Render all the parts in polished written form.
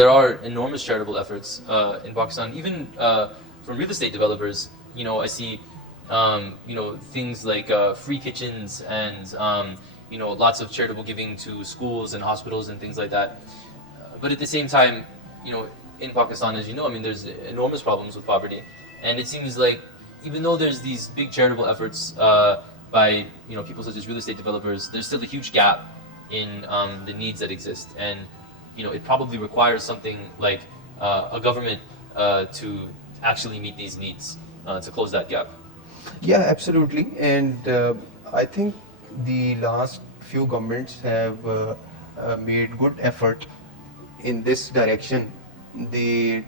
there are enormous charitable efforts in Pakistan, even from real estate developers. I see, things like free kitchens and lots of charitable giving to schools and hospitals and things like that. But at the same time, in Pakistan, as you know, I mean, there's enormous problems with poverty, and it seems like even though there's these big charitable efforts by people such as real estate developers, there's still a huge gap in the needs that exist, and it probably requires something like a government to actually meet these needs to close that gap. Yeah, absolutely. And I think the last few governments have made good effort in this direction. They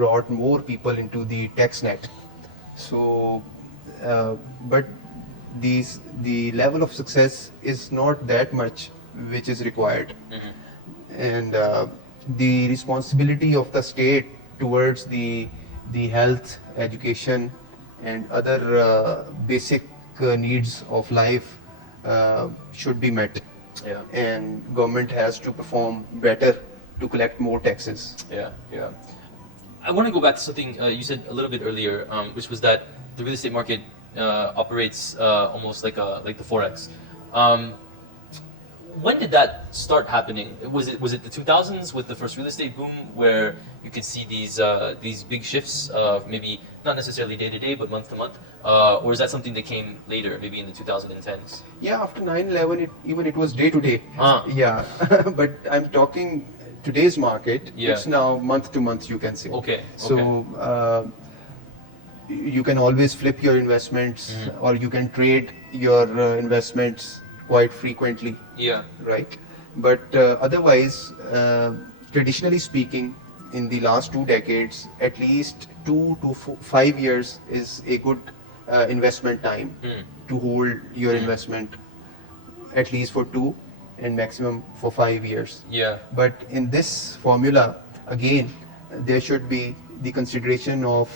brought more people into the tax net. So, but the level of success is not that much which is required. And the responsibility of the state towards the health, education, and other basic needs of life should be met. Yeah. And government has to perform better to collect more taxes. Yeah, yeah. I want to go back to something you said a little bit earlier, which was that the real estate market operates almost like the forex. When did that start happening? Was it the 2000s with the first real estate boom, where you could see these big shifts, maybe not necessarily day to day, but month to month, or is that something that came later, maybe in the 2010s? Yeah, after 9/11, it was day to day. Ah. Yeah, but I'm talking today's market. Yeah. It's now month to month, you can say. Okay. So you can always flip your investments, or you can trade your investments quite frequently. Yeah. Right. But otherwise, traditionally speaking, in the last 2 decades, at least 2 to 5 years is a good investment time to hold your investment, at least for 2 and maximum for 5 years. Yeah. But in this formula, again, there should be the consideration of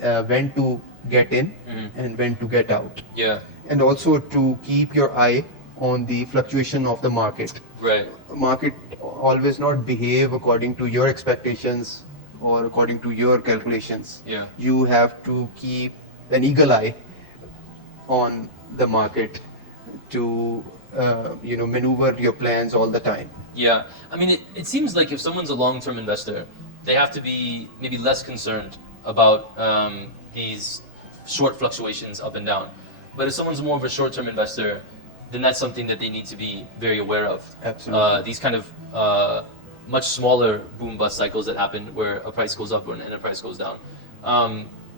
when to get in and when to get out. Yeah. And also to keep your eye on the fluctuation of the market. Right. Market always not behave according to your expectations or according to your calculations. Yeah. You have to keep an eagle eye on the market to maneuver your plans all the time. Yeah, I mean, it seems like if someone's a long-term investor, they have to be maybe less concerned about these short fluctuations up and down. But if someone's more of a short-term investor, then that's something that they need to be very aware of. Absolutely. These kind of much smaller boom-bust cycles that happen where a price goes up and a price goes down.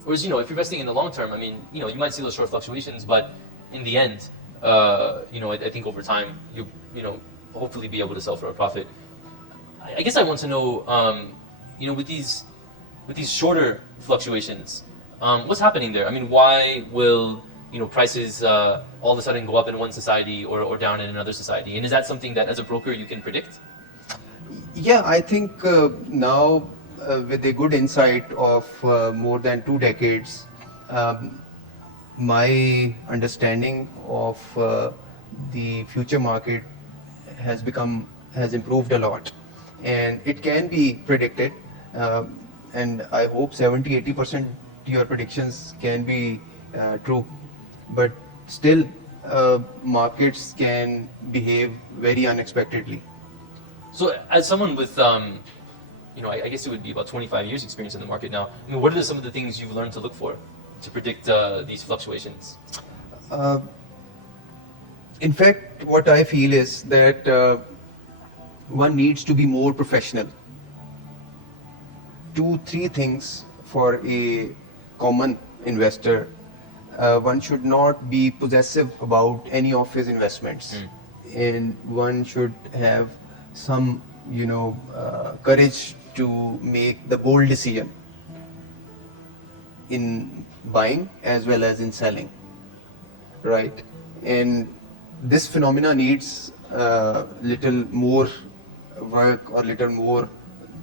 Whereas, if you're investing in the long term, I mean, you might see those short fluctuations, but in the end, I think over time, you hopefully be able to sell for a profit. I guess I want to know, with these shorter fluctuations, what's happening there? I mean, why will prices all of a sudden go up in one society or down in another society? And is that something that as a broker you can predict? Yeah, I think now with a good insight of more than 2 decades, my understanding of the future market has improved a lot, and it can be predicted, and I hope 70-80% your predictions can be true, but still markets can behave very unexpectedly. So as someone with I guess it would be about 25 years experience in the market now, I mean, what are some of the things you've learned to look for to predict these fluctuations? In fact, what I feel is that one needs to be more professional. 2-3 things for a common investor. One should not be possessive about any of his investments, and one should have some courage to make the bold decision in buying as well as in selling, right? And this phenomena needs little more work or little more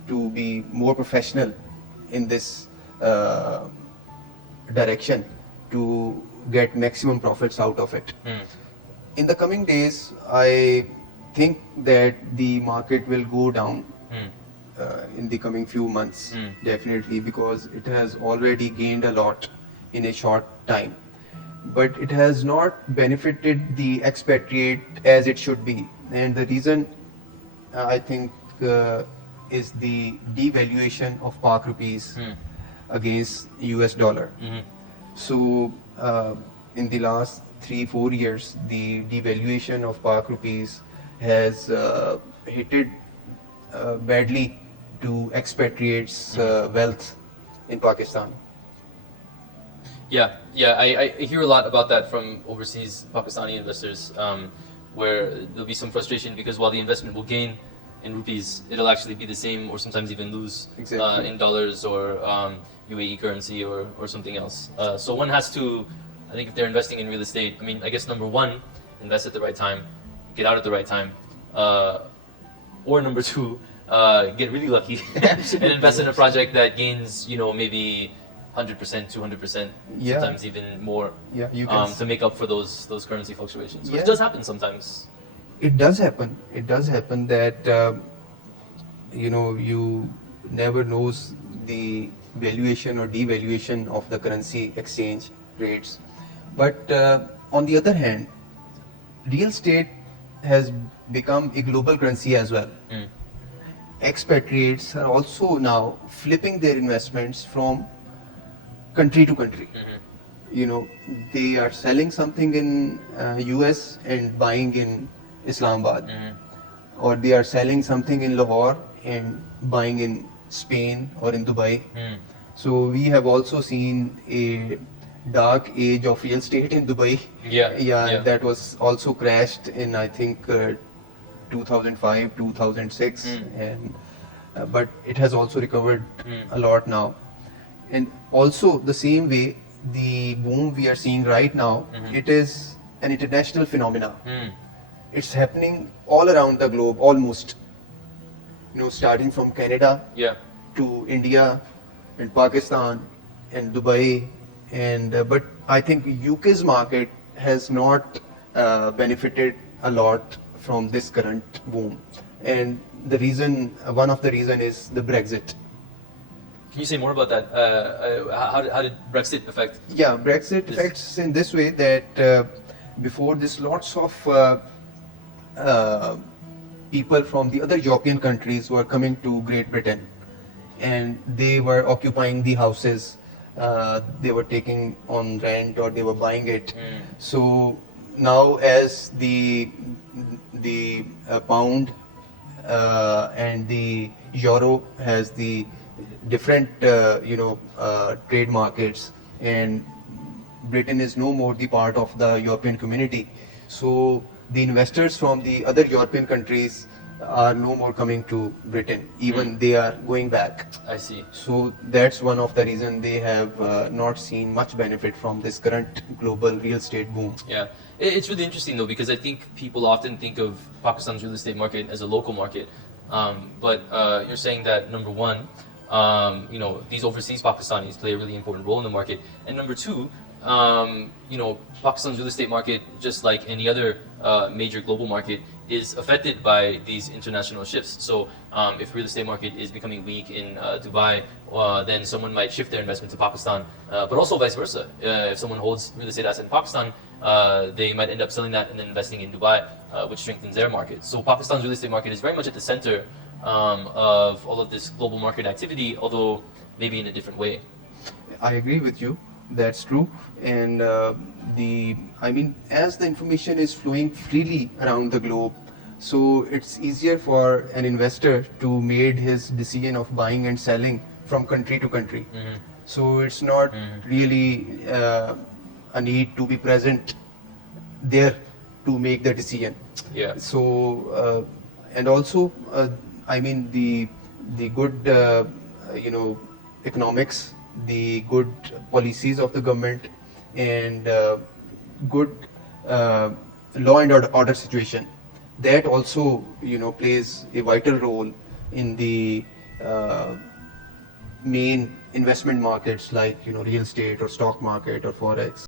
to be more professional in this direction to get maximum profits out of it. In the coming days, I think that the market will go down in the coming few months, definitely, because it has already gained a lot in a short time. But it has not benefited the expatriate as it should be. And the reason, I think, is the devaluation of Pak rupees against US dollar. So, in the last 3-4 years, the devaluation of Pak rupees has hit badly to expatriates' wealth in Pakistan. Yeah, yeah, I hear a lot about that from overseas Pakistani investors, where there'll be some frustration because while the investment will gain in rupees, it'll actually be the same or sometimes even lose Exactly. in dollars or UAE currency or something else. So one has to, I think if they're investing in real estate, I mean, I guess number one, invest at the right time, get out at the right time, or number two, get really lucky and invest in a project that gains, maybe 100%, 200%, Yeah. sometimes even more, Yeah, you can. to make up for those currency fluctuations, which Yeah. does happen sometimes. It does happen. It does happen that you never knows the valuation or devaluation of the currency exchange rates. But on the other hand, real estate has become a global currency as well. Expatriates are also now flipping their investments from country to country. They are selling something in US and buying in Islamabad, or they are selling something in Lahore and buying in Spain or in Dubai. So we have also seen a dark age of real estate in Dubai. Yeah. That was also crashed in, I think, 2005, 2006, and but it has also recovered a lot now. And also the same way, the boom we are seeing right now, it is an international phenomena. It's happening all around the globe, almost. Starting from Canada Yeah. to India and Pakistan and Dubai, and but I think UK's market has not benefited a lot from this current boom, and one of the reason is the Brexit. Can you say more about that? How did Brexit affect? Yeah, Brexit This- affects in this way that before this, lots of uh, people from the other European countries were coming to Great Britain, and they were occupying the houses. They were taking on rent or they were buying it. So now, as the pound and the euro has the different trade markets, and Britain is no more the part of the European community. So the investors from the other European countries are no more coming to Britain. Even they are going back. I see. So that's one of the reasons they have not seen much benefit from this current global real estate boom. Yeah, it's really interesting though because I think people often think of Pakistan's real estate market as a local market, but you're saying that number one, these overseas Pakistanis play a really important role in the market, and number two, Pakistan's real estate market, just like any other major global market, is affected by these international shifts. So if real estate market is becoming weak in Dubai, then someone might shift their investment to Pakistan, but also vice versa. If someone holds real estate asset in Pakistan, they might end up selling that and then investing in Dubai, which strengthens their market. So Pakistan's real estate market is very much at the center of all of this global market activity, although maybe in a different way. I agree with you. That's true. And as the information is flowing freely around the globe, so it's easier for an investor to make his decision of buying and selling from country to country. So it's not really a need to be present there to make the decision. Yeah. So and also, the good economics, the good policies of the government, and good law and order situation, that also plays a vital role in the main investment markets like real estate or stock market or forex.